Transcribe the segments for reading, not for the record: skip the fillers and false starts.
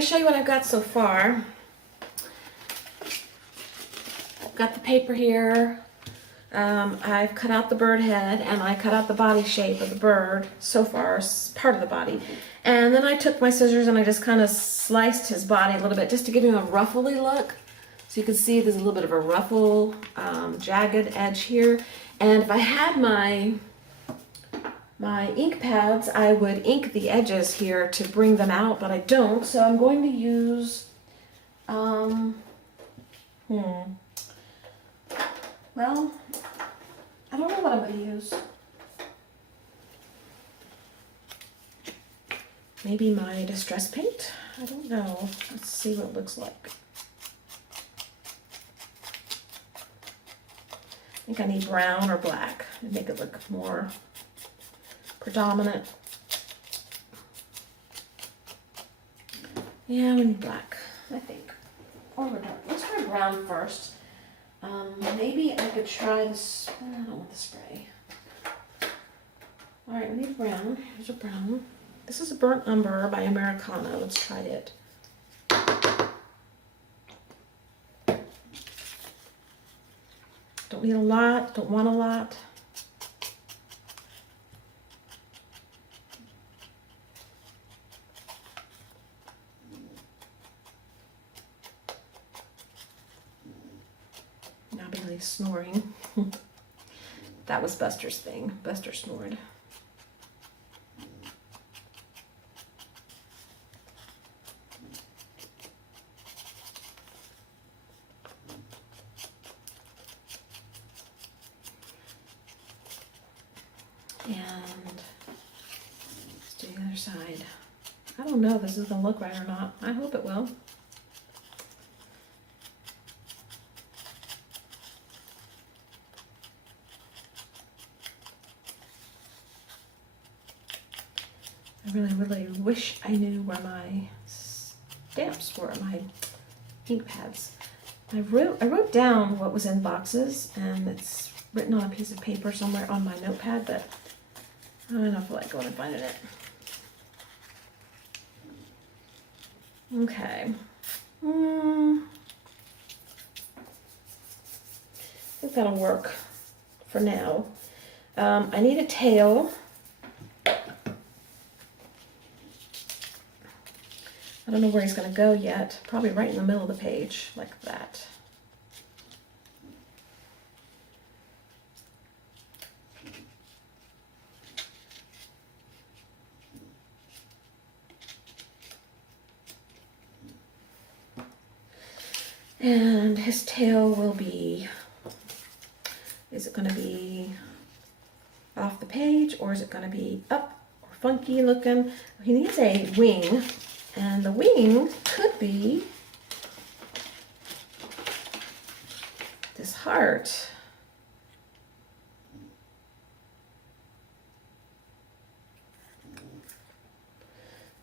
me show you what I've got so far. I've got the paper here. I've cut out the bird head and I cut out the body shape of the bird so far, part of the body. And then I took my scissors and I just kind of sliced his body a little bit just to give him a ruffly look. So you can see there's a little bit of a ruffle, jagged edge here. And if I had my ink pads, I would ink the edges here to bring them out, but I don't. So I'm going to use, well, I don't know what I'm going to use. Maybe my distress paint? I don't know. Let's see what it looks like. I think I need brown or black to make it look more predominant. Yeah, we need black, I think. Or dark. Let's try brown first. Maybe I could try this. I don't want the spray. All right, we need brown. Here's a brown. This is a burnt umber by Americana. Let's try it. Don't need a lot. Don't want a lot. Now Billy's snoring. That was Buster's thing. Buster snored. And let's do the other side. I don't know if this is going to look right or not. I hope it will. I really wish I knew where my stamps were, my ink pads. I wrote down what was in boxes, and it's written on a piece of paper somewhere on my notepad, but I don't know if I like going and finding it. Okay. I think that'll work for now. I need a tail. I don't know where he's going to go yet. Probably right in the middle of the page, like that. And his tail will be, is it going to be off the page or is it going to be up or funky looking? He needs a wing. And the wing could be this heart.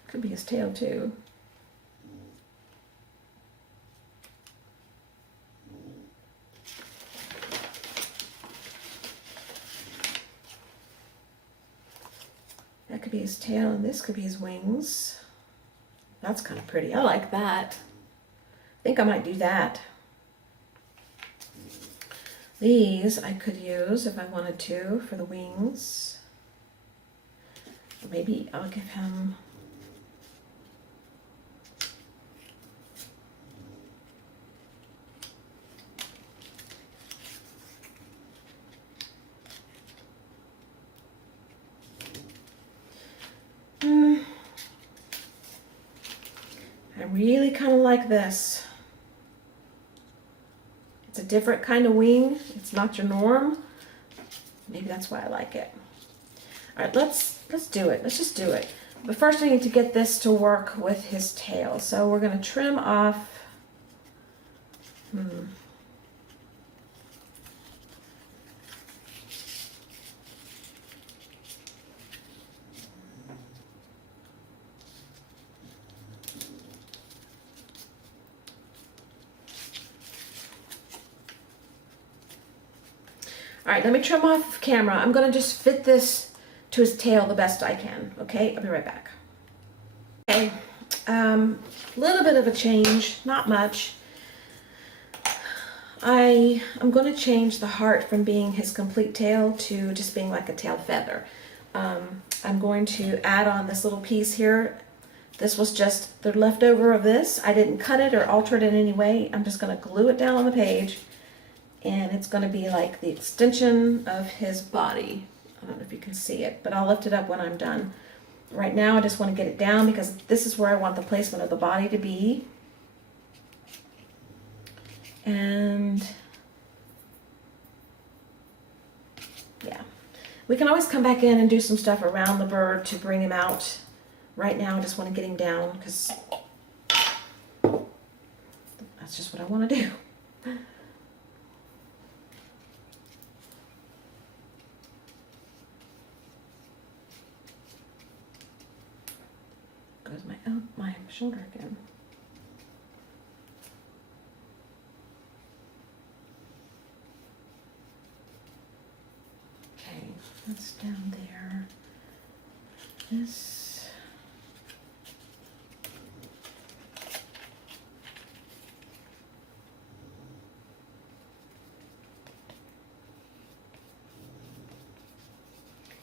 Could be his tail too. That could be his tail and this could be his wings. That's kind of pretty. I like that. I think I might do that. These I could use if I wanted to for the wings. Or maybe I'll give him I really kind of like this. It's a different kind of wing. It's not your norm. Maybe that's why I like it. All right, let's do it. Let's just do it. But first I need to get this to work with his tail. So we're going to trim off. All right, let me trim off camera. I'm gonna just fit this to his tail the best I can, okay? I'll be right back. Okay, little bit of a change, not much. I'm going to change the heart from being his complete tail to just being like a tail feather. I'm going to add on this little piece here. This was just the leftover of this. I didn't cut it or alter it in any way. I'm just going to glue it down on the page, and it's going to be like the extension of his body. I don't know if you can see it, but I'll lift it up when I'm done. Right now I just want to get it down because this is where I want the placement of the body to be. And yeah, we can always come back in and do some stuff around the bird to bring him out. Right now I just want to get him down because that's just what I want to do. Goes my shoulder again. Okay, that's down there. This.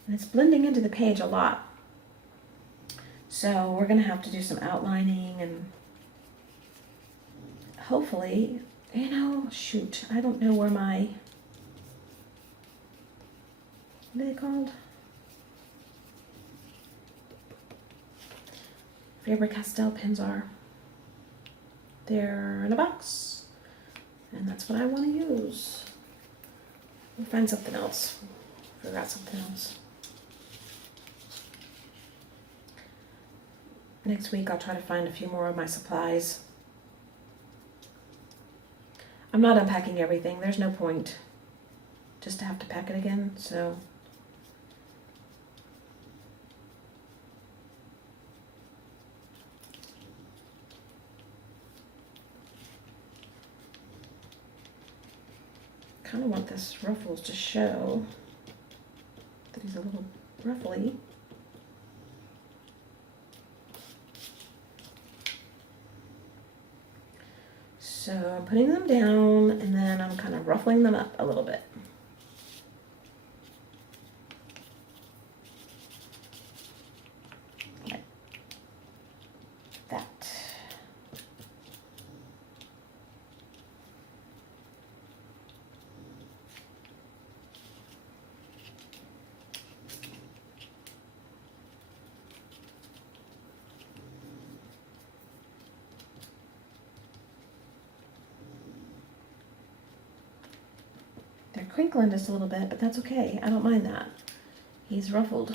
And it's blending into the page a lot. So we're going to have to do some outlining and hopefully, shoot, I don't know where my, what are they called? Faber-Castell pens are. They're in a box, and that's what I want to use. We'll find something else. Figure out something else. Next week I'll try to find a few more of my supplies. I'm not unpacking everything. There's no point just to have to pack it again, so. Kind of want this ruffles to show that he's a little ruffly. So I'm putting them down and then I'm kind of ruffling them up a little bit. Like that. They're crinkling just a little bit, but that's okay. I don't mind that. He's ruffled.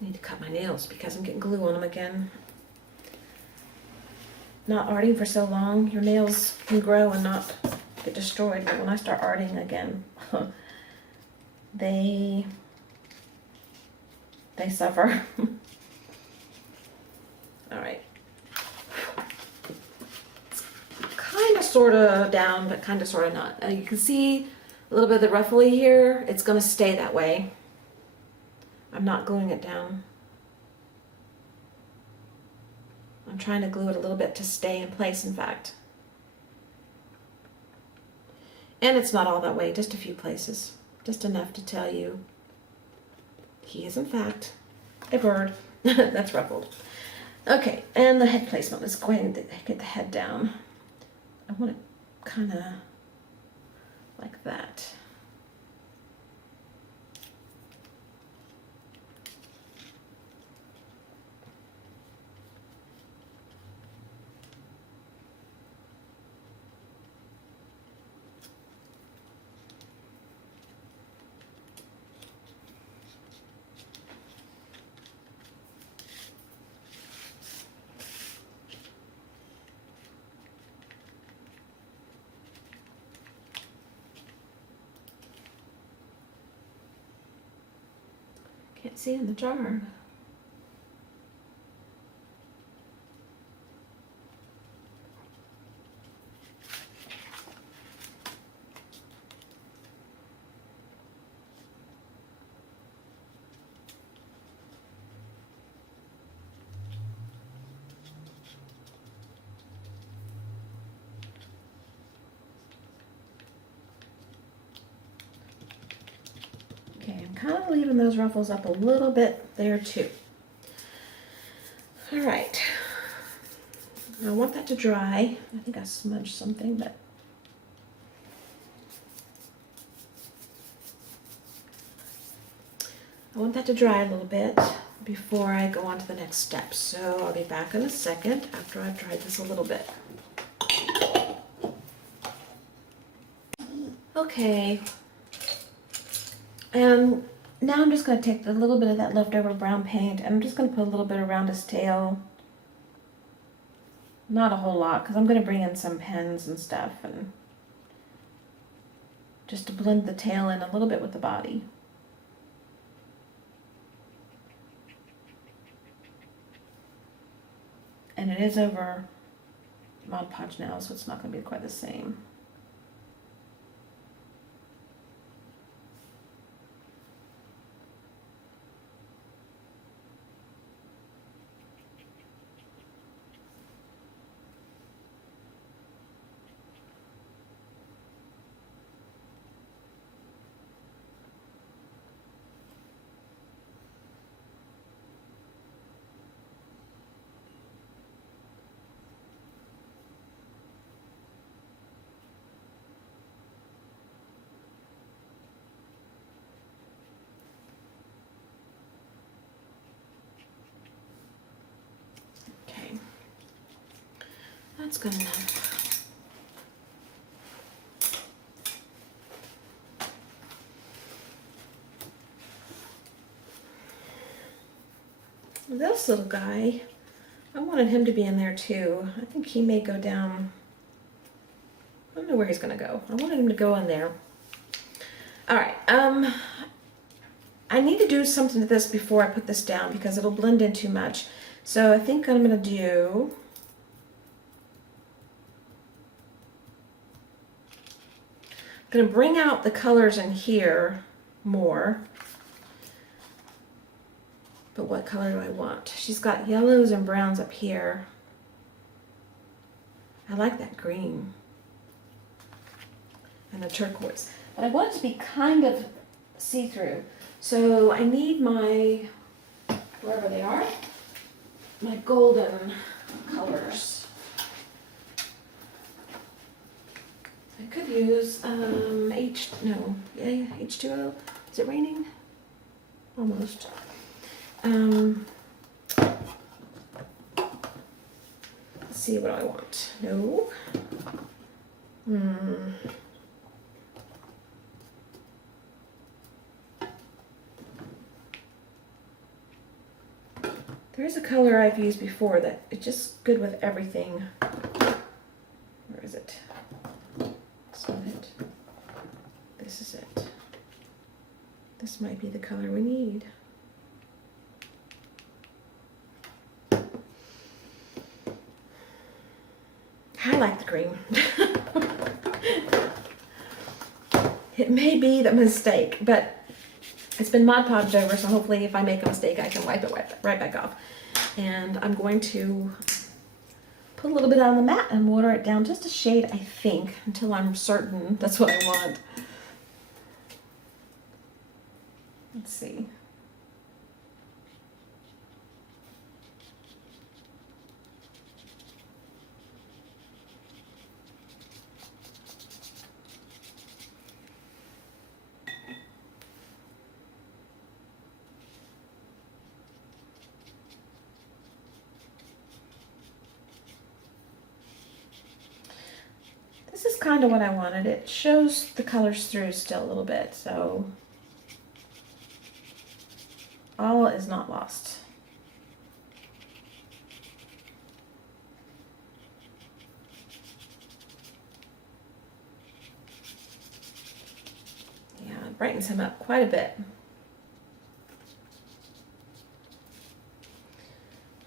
I need to cut my nails because I'm getting glue on them again. Not arting for so long, your nails can grow and not get destroyed, but when I start arting again, they suffer. All right. Kind of, sort of down, but kind of, sort of not. You can see a little bit of the ruffly here. It's going to stay that way. I'm not gluing it down. I'm trying to glue it a little bit to stay in place, in fact. And it's not all that way, just a few places. Just enough to tell you he is, in fact, a bird that's ruffled. Okay, and the head placement. Let's go ahead and get the head down. I want it kind of like that. Can't see in the jar. kind of leaving those ruffles up a little bit there too. All right. I want that to dry. I think I smudged something, but I want that to dry a little bit before I go on to the next step. So I'll be back in a second after I've dried this a little bit. Okay. And now I'm just going to take a little bit of that leftover brown paint and I'm just going to put a little bit around his tail. Not a whole lot, because I'm going to bring in some pens and stuff, and just to blend the tail in a little bit with the body. And it is over Mod Podge now, so it's not going to be quite the same. That's good enough. This little guy, I wanted him to be in there too. I think he may go down. I don't know where he's gonna go. I wanted him to go in there. All right, I need to do something to this before I put this down because it'll blend in too much. So I think I'm gonna do I'm going to bring out the colors in here more. But what color do I want? She's got yellows and browns up here. I like that green. And the turquoise. But I want it to be kind of see-through. So I need my, wherever they are, my golden colors. I could use H2O. Is it raining? Almost. Let's see what I want. No. There's a color I've used before that it's just good with everything. Where is it? This is it. This might be the color we need. I like the green. It may be the mistake, but it's been Mod Podged over, so hopefully if I make a mistake I can wipe it right back off. And I'm going to put a little bit on the mat and water it down just a shade, I think, until I'm certain that's what I want. Let's see. This is kind of what I wanted. It shows the colors through still a little bit, so all is not lost. Yeah, it brightens him up quite a bit.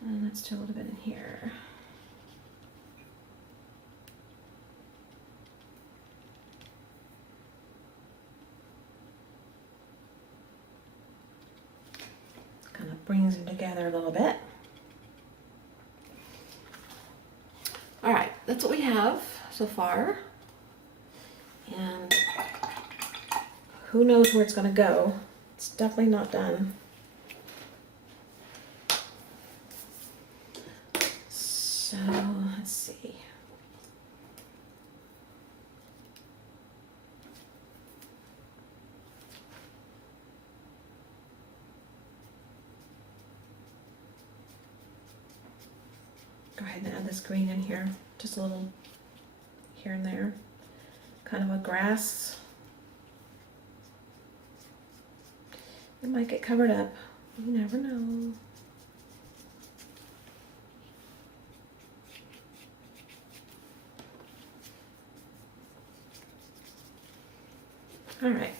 And let's do a little bit in here. Kind of brings them together a little bit. All right, that's what we have so far. And who knows where it's going to go. It's definitely not done. So let's see. Go ahead and add this green in here, just a little here and there, kind of a grass. It might get covered up, you never know. All right.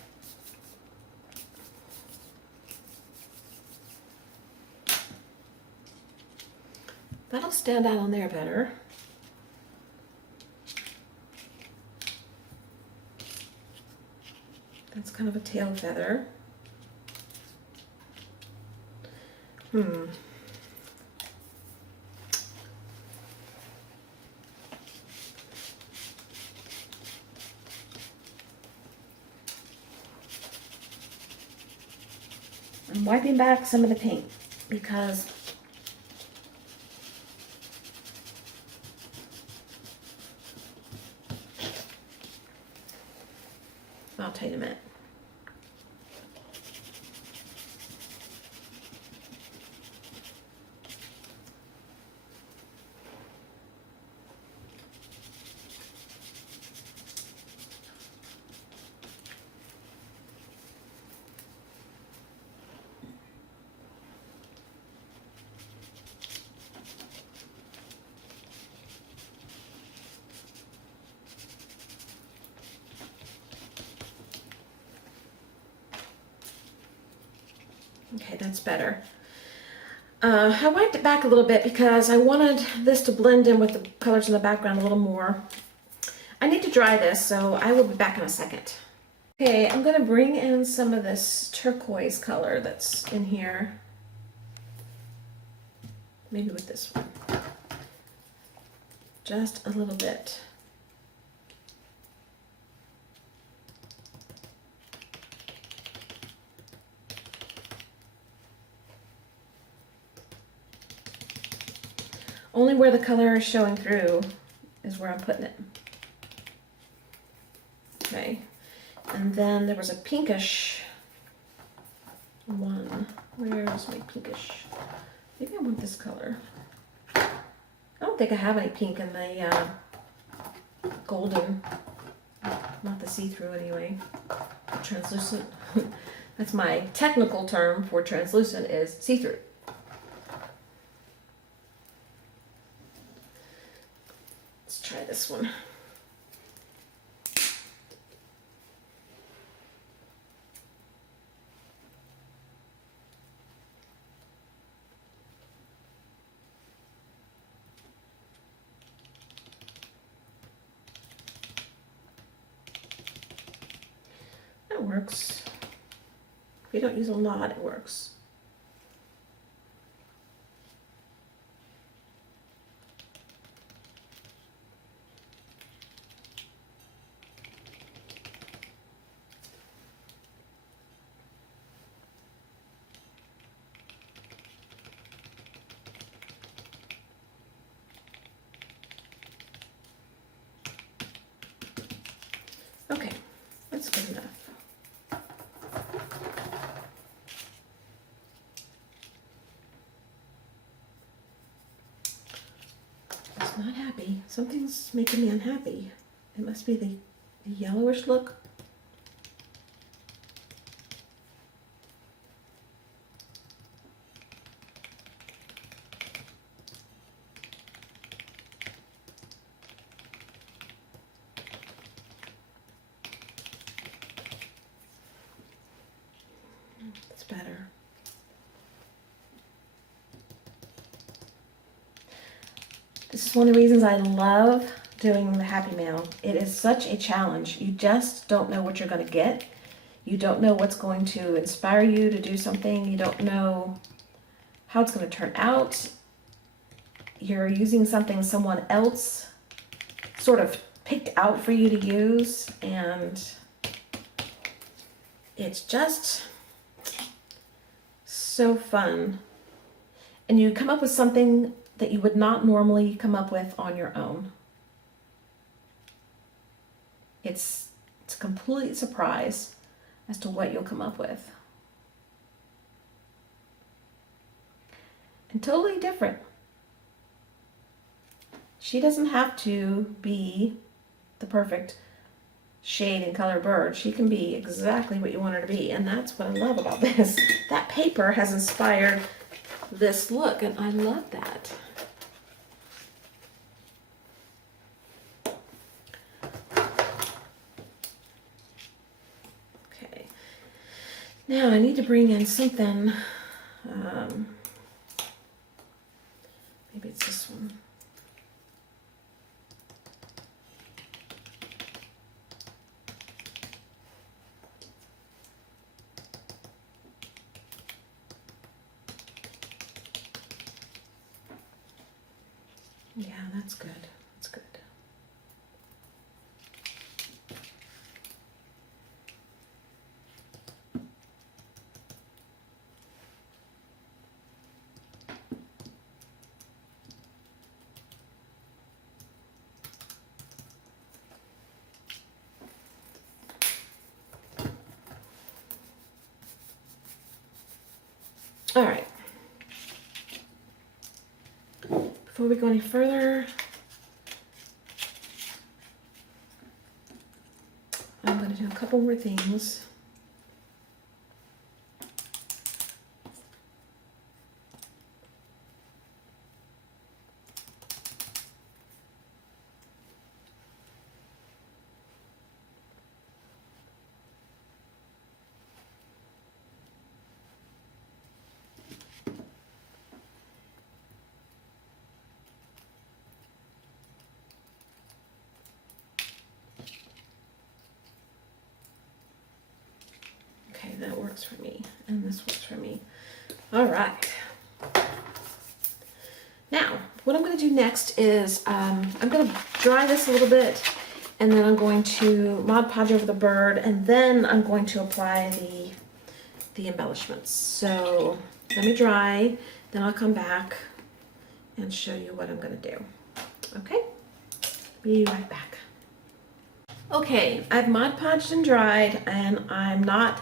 That'll stand out on there better. That's kind of a tail feather. I'm wiping back some of the paint because I'll tell you in a minute. Okay, that's better. I wiped it back a little bit because I wanted this to blend in with the colors in the background a little more. I need to dry this, so I will be back in a second. Okay, I'm gonna bring in some of this turquoise color that's in here. Maybe with this one. Just a little bit. Only where the color is showing through is where I'm putting it. Okay, and then there was a pinkish one. Where's my pinkish? Maybe I want this color. I don't think I have any pink in the golden, not the see-through anyway. Translucent. That's my technical term for translucent, is see-through. Let's try this one. That works. If you don't use a lot, it works. Okay, that's good enough. It's not happy. Something's making me unhappy. It must be the yellowish look. It's better. This is one of the reasons I love doing the Happy Mail. It is such a challenge. You just don't know what you're going to get. You don't know what's going to inspire you to do something. You don't know how it's going to turn out. You're using something someone else sort of picked out for you to use, and it's just, so fun. And you come up with something that you would not normally come up with on your own. It's a complete surprise as to what you'll come up with. And totally different. She doesn't have to be the perfect shade and color bird. She can be exactly what you want her to be, and that's what I love about this. That paper has inspired this look, and I love that. Okay, now I need to bring in something, maybe it's this one. Yeah, that's good. That's good. All right. Before we go any further, I'm going to do a couple more things. Okay, that works for me, and this works for me. All right. Now, what I'm going to do next is I'm going to dry this a little bit, and then I'm going to Mod Podge over the bird, and then I'm going to apply the embellishments. So let me dry, then I'll come back and show you what I'm going to do. Okay? Be right back. Okay, I've Mod Podged and dried, and I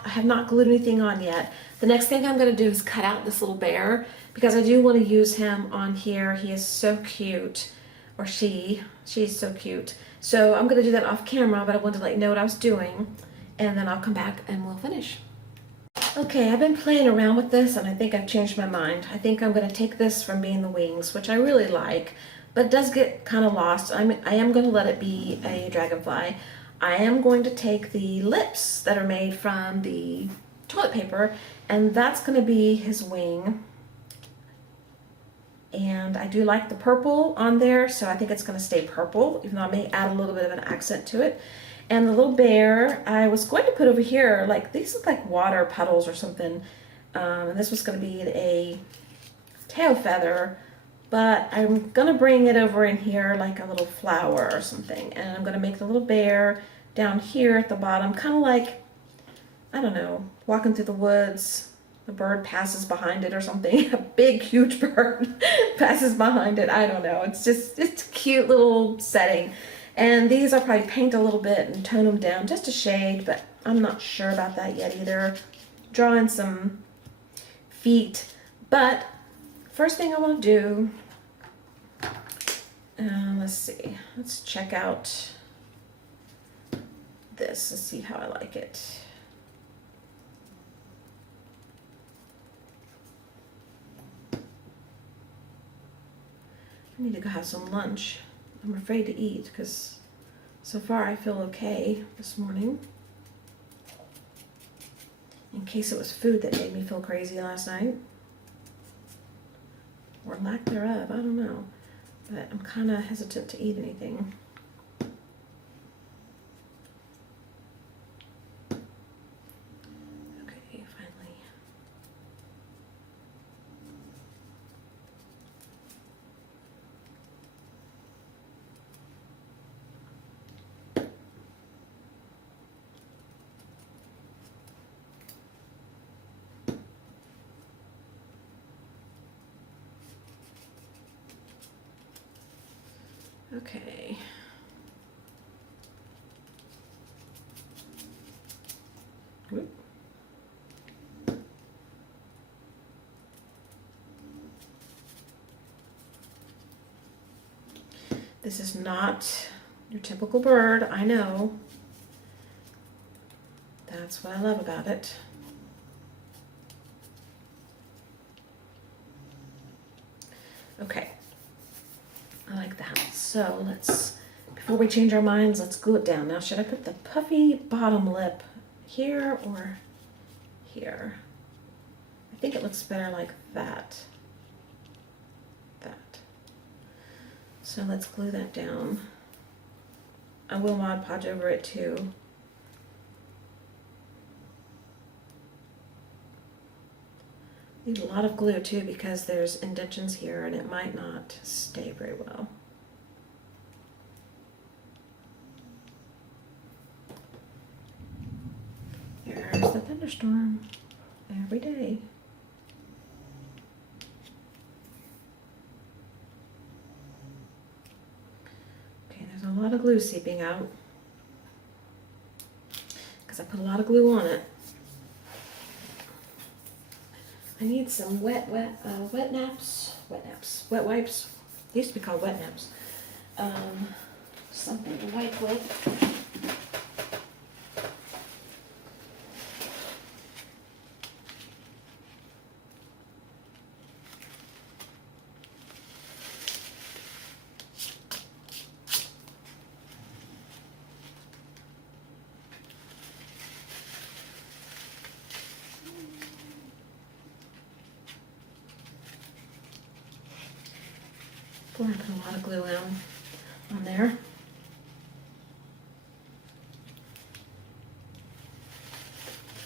have not glued anything on yet. The next thing I'm going to do is cut out this little bear, because I do want to use him on here. He is so cute, or she's so cute. So I'm going to do that off camera, but I wanted to let you know what I was doing, and then I'll come back and we'll finish. Okay, I've been playing around with this, and I think I've changed my mind. I think I'm going to take this from being the wings, which I really like, but it does get kind of lost. I am going to let it be a dragonfly. I am going to take the lips that are made from the toilet paper, and that's going to be his wing. And I do like the purple on there, so I think it's going to stay purple, even though I may add a little bit of an accent to it. And the little bear, I was going to put over here, like these look like water puddles or something. And this was going to be a tail feather, but I'm going to bring it over in here like a little flower or something. And I'm going to make the little bear down here at the bottom, kind of like, I don't know, walking through the woods. The bird passes behind it or something. A big, huge bird passes behind it. I don't know. It's a cute little setting. And these I'll probably paint a little bit and tone them down just a shade, but I'm not sure about that yet either. Drawing some feet. But first thing I want to do, let's see. Let's check out this. Let's see how I like it. I need to go have some lunch. I'm afraid to eat because so far I feel okay this morning. In case it was food that made me feel crazy last night. Or lack thereof, I don't know. But I'm kind of hesitant to eat anything. Okay, finally. Okay. Whoop. This is not your typical bird, I know. That's what I love about it. Okay, I like that. So before we change our minds, let's glue it down. Now, should I put the puffy bottom lip here or here? I think it looks better like that. So let's glue that down. I will Mod Podge over it too. Need a lot of glue too because there's indentions here and it might not stay very well. There's the thunderstorm every day. Okay, there's a lot of glue seeping out because I put a lot of glue on it. I need some wet wipes. They used to be called wet naps. Something to wipe with. Boy, I put a lot of glue on there.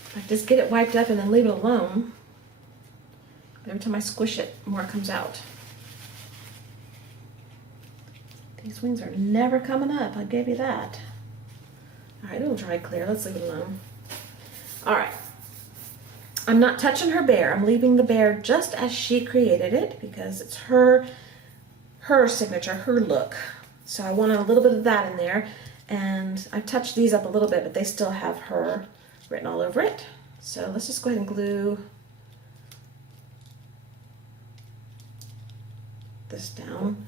If I just get it wiped up and then leave it alone, every time I squish it, more comes out. These wings are never coming up, I gave you that. All right, it'll dry clear, let's leave it alone. All right, I'm not touching her bear. I'm leaving the bear just as she created it because it's her signature, her look. So I want a little bit of that in there. And I've touched these up a little bit, but they still have her written all over it. So let's just go ahead and glue this down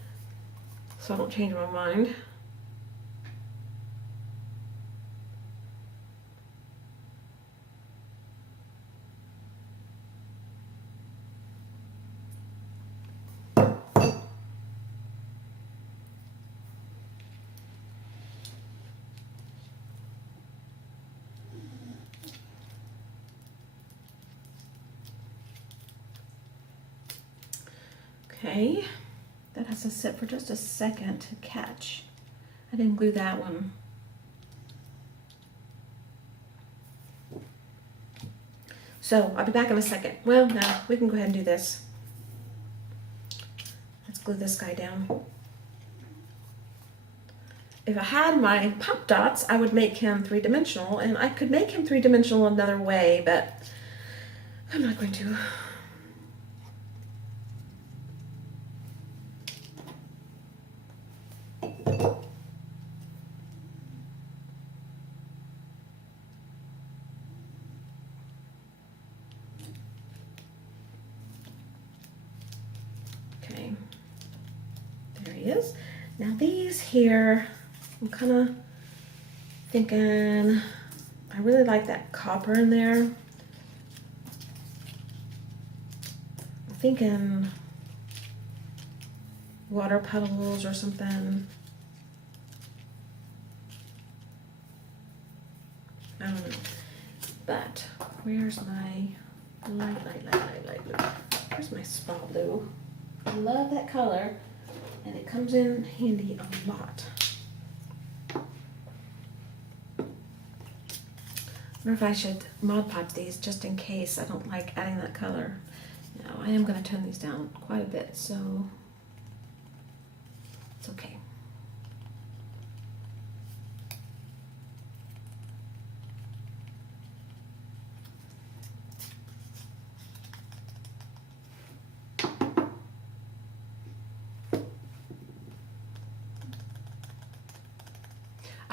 so I don't change my mind. Okay, that has to sit for just a second to catch. I didn't glue that one. So I'll be back in a second. Well, no, we can go ahead and do this. Let's glue this guy down. If I had my pop dots, I would make him three-dimensional, and I could make him three-dimensional another way, but I'm not going to. Okay, there he is. Now these here, I'm kind of thinking, I really like that copper in there. I'm thinking water puddles or something. I don't know. But where's my light blue? Where's my spa blue? I love that color, and it comes in handy a lot. I wonder if I should Mod Podge these just in case I don't like adding that color. No, I am going to tone these down quite a bit, so it's okay.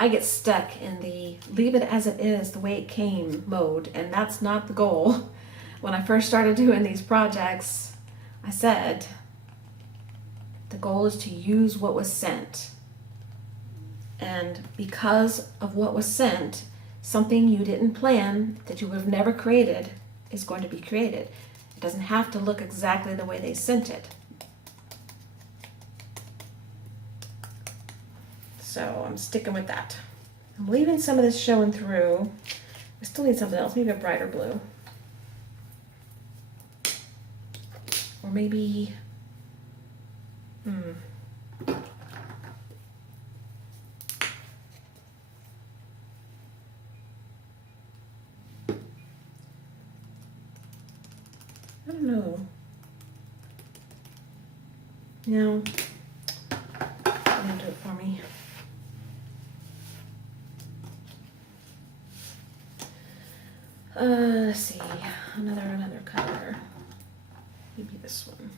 I get stuck in the leave it as it is, the way it came mode, and that's not the goal. When I first started doing these projects, I said the goal is to use what was sent. And because of what was sent, something you didn't plan, that you would have never created, is going to be created. It doesn't have to look exactly the way they sent it. So I'm sticking with that. I'm leaving some of this showing through. I still need something else, maybe a brighter blue. Or maybe, I don't know. No, it didn't do it for me. Let's see, another color. Maybe this one.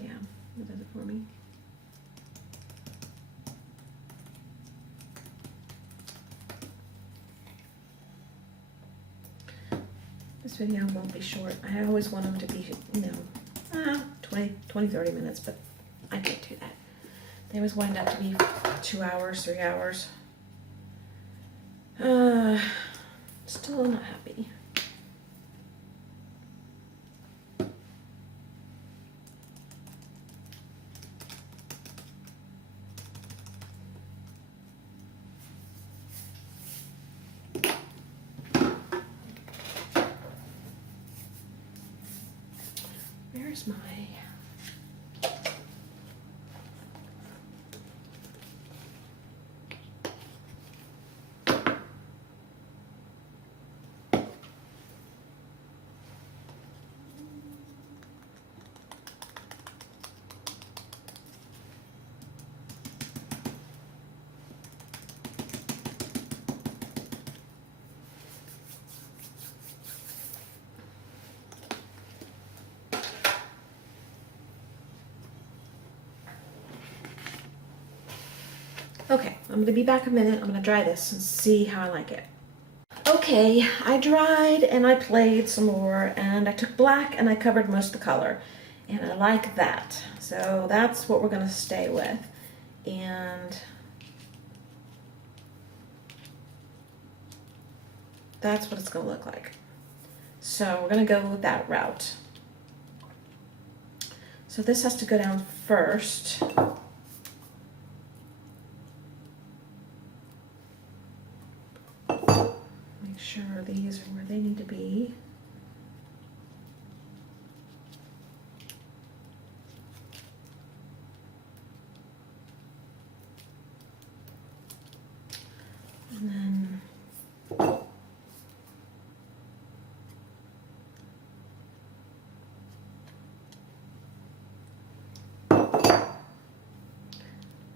Yeah, that does it for me. This video won't be short. I always want them to be, 20, 30 minutes, but I can't do that. They always wind up to be 2 hours, 3 hours. Still not happy. Where's my... Okay, I'm gonna be back a minute. I'm gonna dry this and see how I like it. Okay, I dried and I played some more, and I took black and I covered most of the color, and I like that. So that's what we're gonna stay with. And that's what it's gonna look like. So we're gonna go with that route. So this has to go down first. Make sure these are where they need to be. And then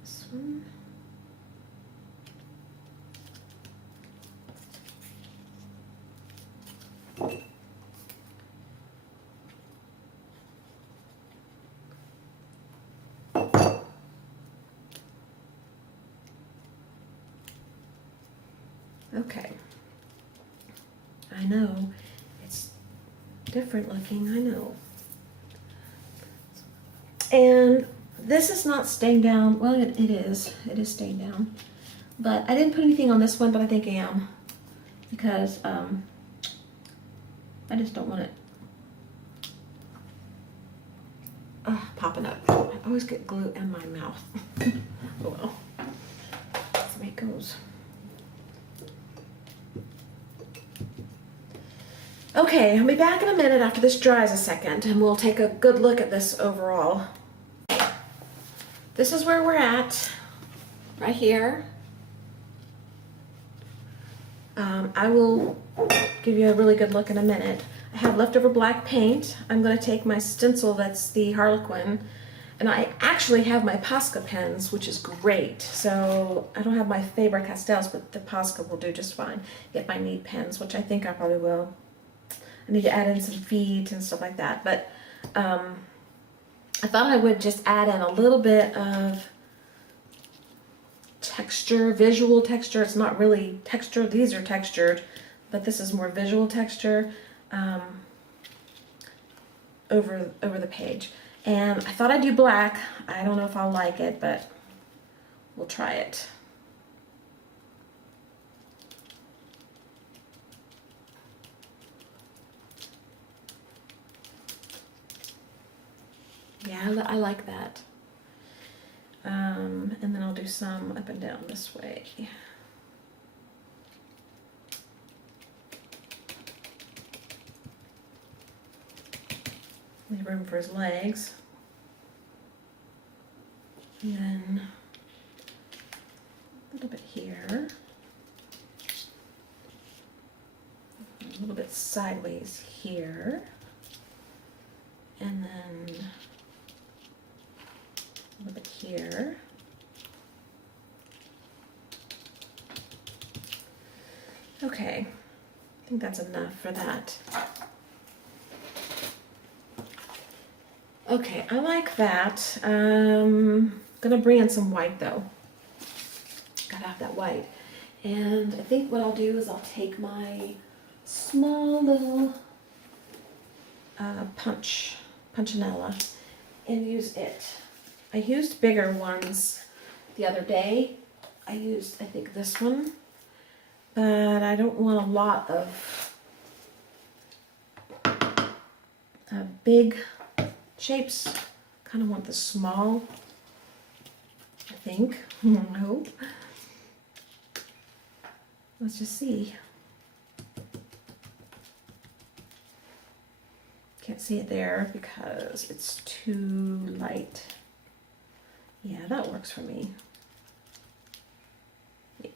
this one. Okay. I know it's different looking, I know. And this is not staying down. Well, it is. It is staying down. But I didn't put anything on this one, but I think I am. Because I just don't want it popping up. I always get glue in my mouth. Oh well. That's the way it goes. Okay, I'll be back in a minute after this dries a second, and we'll take a good look at this overall. This is where we're at, right here. I will give you a really good look in a minute. I have leftover black paint. I'm going to take my stencil, that's the Harlequin, And I actually have my Posca pens, which is great. So I don't have my Faber-Castells, but the Posca will do just fine if I need pens, which I think I probably will. I need to add in some feet and stuff like that. But I thought I would just add in a little bit of texture, visual texture. It's not really texture. These are textured, but this is more visual texture over the page. And I thought I'd do black. I don't know if I'll like it, but we'll try it. Yeah, I like that. And then I'll do some up and down this way. Leave room for his legs. And then a little bit here. A little bit sideways here. And then a little bit here. Okay, I think that's enough for that. Okay, I like that. Gonna bring in some white though. Gotta have that white. And I think what I'll do is I'll take my small little punchinella and use it. I used bigger ones the other day. I used, I think, this one, but I don't want a lot of big shapes. Kind of want the small, I think. I hope. Let's just see. Can't see it there because it's too light. Yeah, that works for me. Yeah.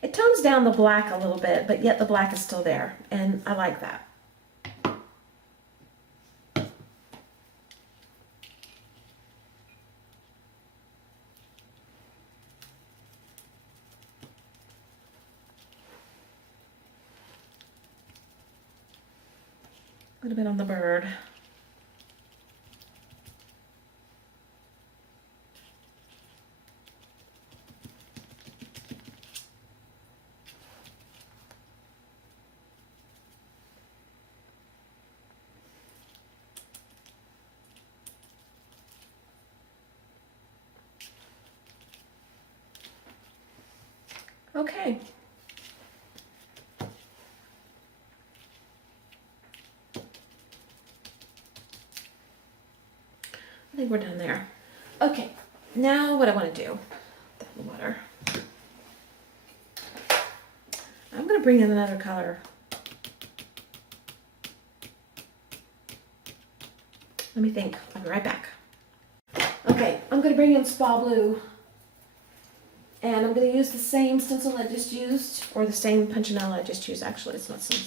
It tones down the black a little bit, but yet the black is still there, and I like that. A little bit on the bird. Okay. I think we're done there. Okay, now what I want to do, put that in the water. I'm going to bring in another color. Let me think. I'll be right back. Okay, I'm going to bring in Spa Blue. And I'm going to use the same stencil I just used, or the same punchinella I just used. Actually, it's not some.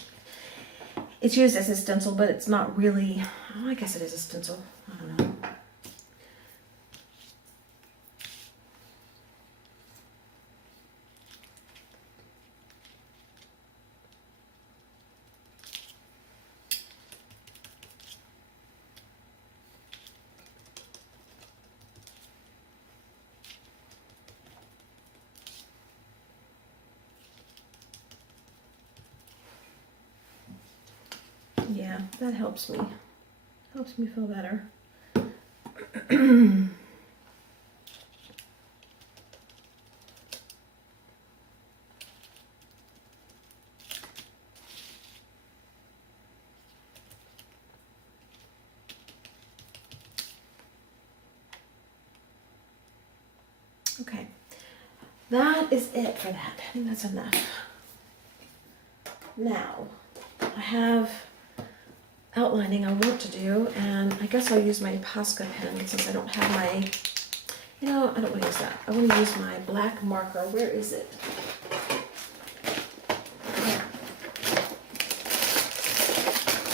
It's used as a stencil, but it's not really. Oh, I guess it is a stencil. I don't know. Yeah, that helps me. Helps me feel better. Okay, that is it for that. I think that's enough. Now, I have outlining I want to do, and I guess I'll use my Posca pen since I don't have my, I don't want to use that. I want to use my black marker. Where is it?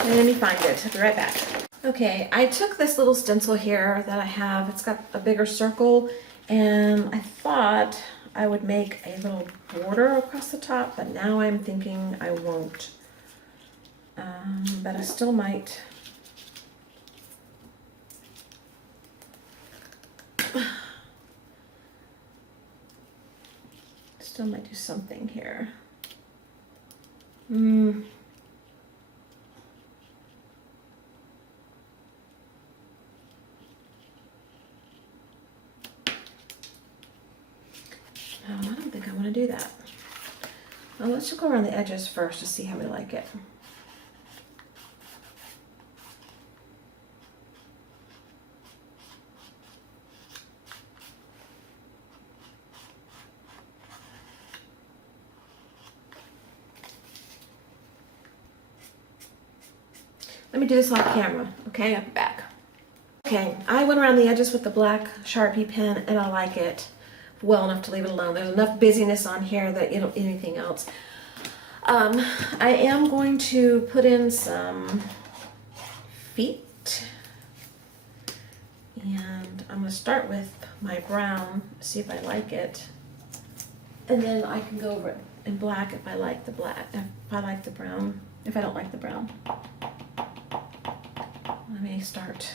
Let me find it. I'll be right back. Okay, I took this little stencil here that I have. It's got a bigger circle, and I thought I would make a little border across the top, but now I'm thinking I won't. But I still might. Still might do something here. No, I don't think I want to do that. Well, let's just go around the edges first to see how we like it. Let me do this off camera, okay? I'll be back. Okay, I went around the edges with the black Sharpie pen and I like it well enough to leave it alone. There's enough busyness on here that you don't need anything else. I am going to put in some feet. And I'm going to start with my brown, see if I like it. And then I can go over it in black if I like the black, if I like the brown, if I don't like the brown. Let me start.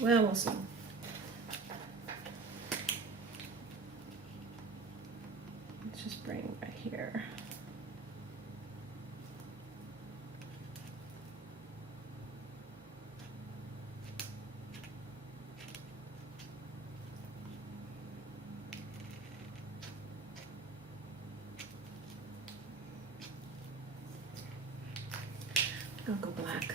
Well, we'll see. Let's just bring right here. I'll go black.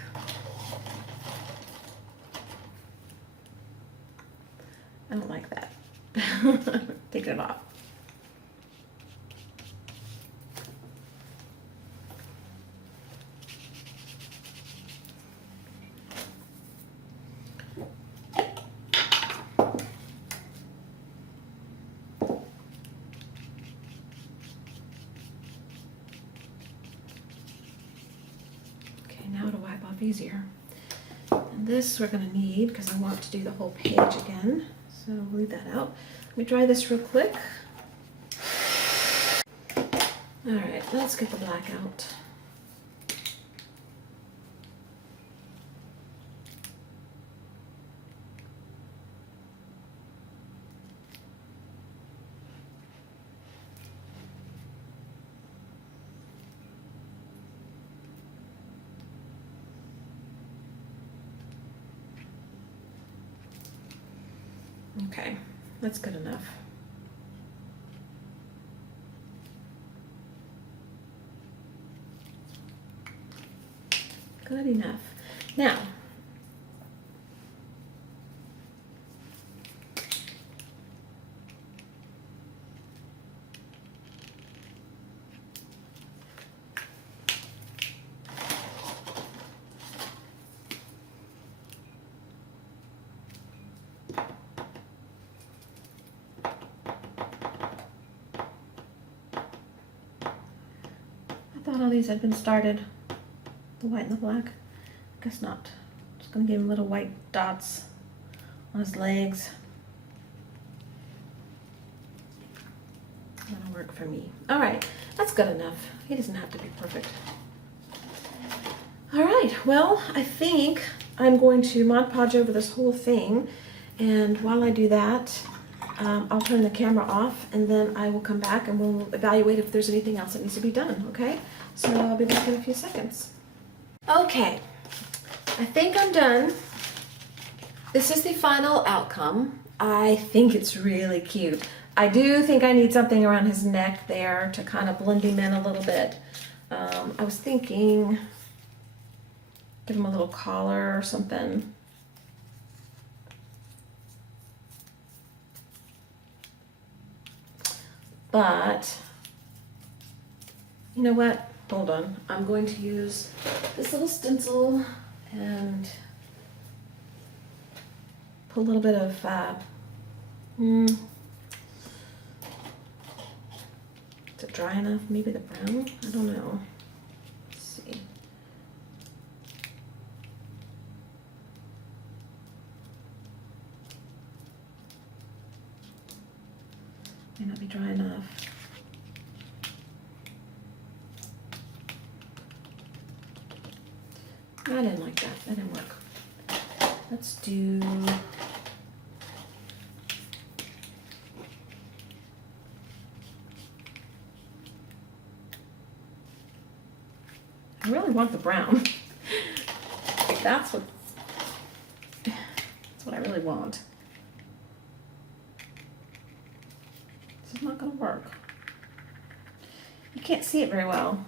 I don't like that. Take it off. Now to wipe off easier. And this we're going to need because I want to do the whole page again. So we'll leave that out. Let me dry this real quick. Alright, let's get the black out. Okay, that's good enough. Good enough. Now, I thought all these had been started, the white and the black. Guess not. Just gonna give him little white dots on his legs. That'll work for me. All right, that's good enough. He doesn't have to be perfect. All right, well, I think I'm going to Mod Podge over this whole thing, and while I do that, I'll turn the camera off, and then I will come back and we'll evaluate if there's anything else that needs to be done, okay? So I'll be back in a few seconds. Okay, I think I'm done. This is the final outcome. I think it's really cute. I do think I need something around his neck there to kind of blend him in a little bit. I was thinking, give him a little collar or something. But, you know what? Hold on. I'm going to use this little stencil and put a little bit of, Is it dry enough? Maybe the brown? I don't know. Let's see. May not be dry enough. I didn't like that. That didn't work. Let's do... I really want the brown. That's what I really want. This is not going to work. You can't see it very well.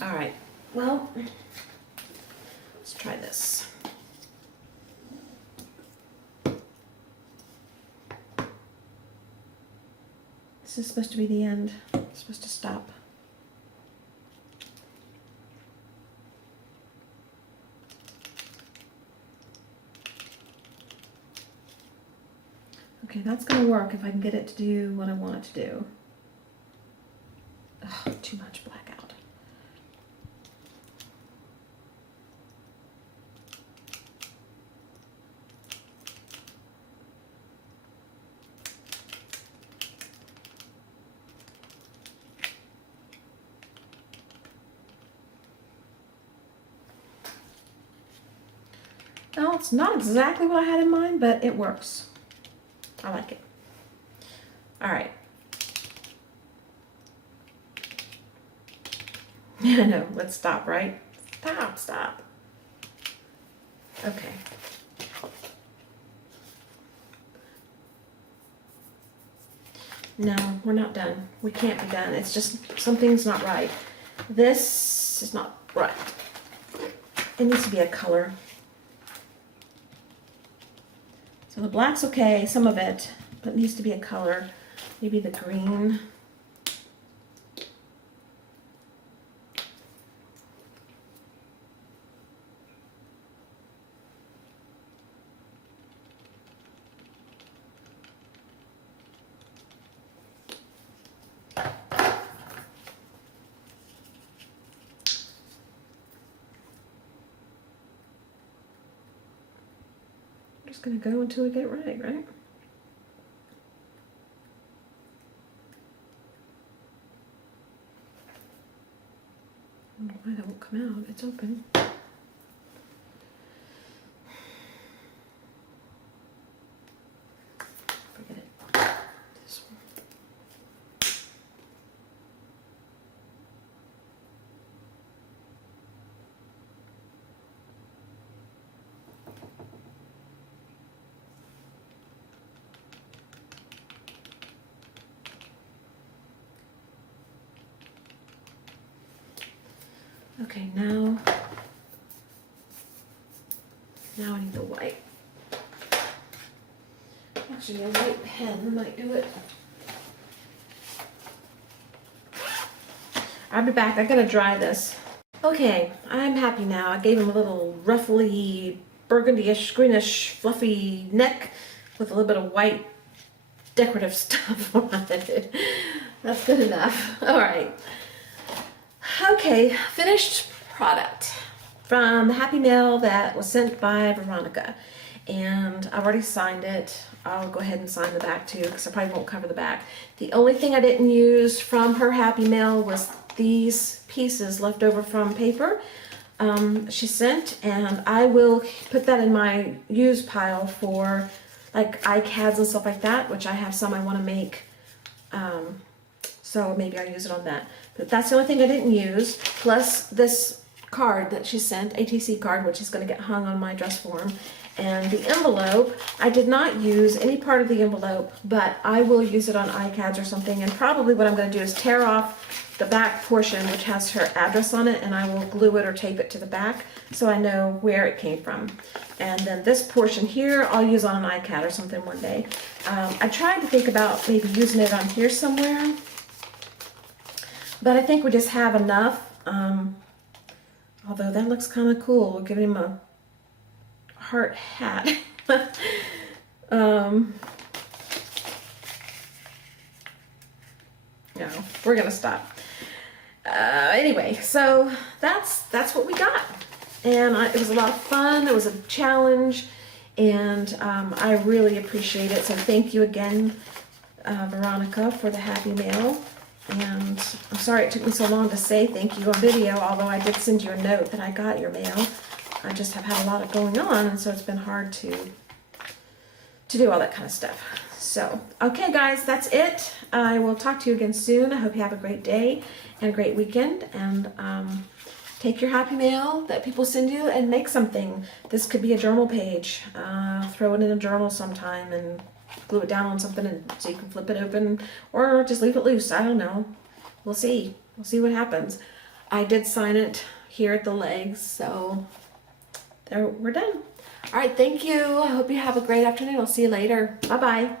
All right. Well, let's try this. This is supposed to be the end. It's supposed to stop. Okay, that's going to work if I can get it to do what I want it to do. Ugh, too much blackout. Well, it's not exactly what I had in mind, but it works. I like it. All right. I know, let's stop, right? Stop. Okay. No, we're not done. We can't be done. It's just, something's not right. This is not right. It needs to be a color. So the black's okay, some of it, but it needs to be a color. Maybe the green. Just gonna go until we get it right? I don't know why that won't come out. It's open. Forget it. This one. Okay, now I need the white. Actually, a white pen might do it. I'll be back. I gotta dry this. Okay, I'm happy now. I gave him a little ruffly, burgundy-ish, greenish, fluffy neck with a little bit of white decorative stuff on it. That's good enough. All right. Okay, finished product from the Happy Mail that was sent by Veronica. And I've already signed it. I'll go ahead and sign the back too, because I probably won't cover the back. The only thing I didn't use from her Happy Mail was these pieces left over from paper she sent, and I will put that in my use pile for like iCads and stuff like that, which I have some I want to make. So maybe I'll use it on that. But that's the only thing I didn't use, plus this card that she sent, ATC card, which is going to get hung on my dress form. And the envelope, I did not use any part of the envelope, but I will use it on iCads or something. And probably what I'm going to do is tear off the back portion, which has her address on it, and I will glue it or tape it to the back so I know where it came from. And then this portion here, I'll use on an iCad or something one day. I tried to think about maybe using it on here somewhere, but I think we just have enough. Although that looks kind of cool. We'll give him a heart hat. No, we're gonna stop. Anyway, so that's what we got, and it was a lot of fun. It was a challenge, and I really appreciate it. So thank you again, Veronica, for the Happy Mail. And I'm sorry it took me so long to say thank you on video, although I did send you a note that I got your mail. I just have had a lot of going on, and so it's been hard to do all that kind of stuff. So, okay guys, that's it. I will talk to you again soon. I hope you have a great day and a great weekend, and take your Happy Mail that people send you and make something. This could be a journal page. Throw it in a journal sometime and glue it down on something so you can flip it open, or just leave it loose. I don't know. We'll see. We'll see what happens. I did sign it here at the legs, so there, we're done. All right, thank you. I hope you have a great afternoon. I'll see you later. Bye-bye.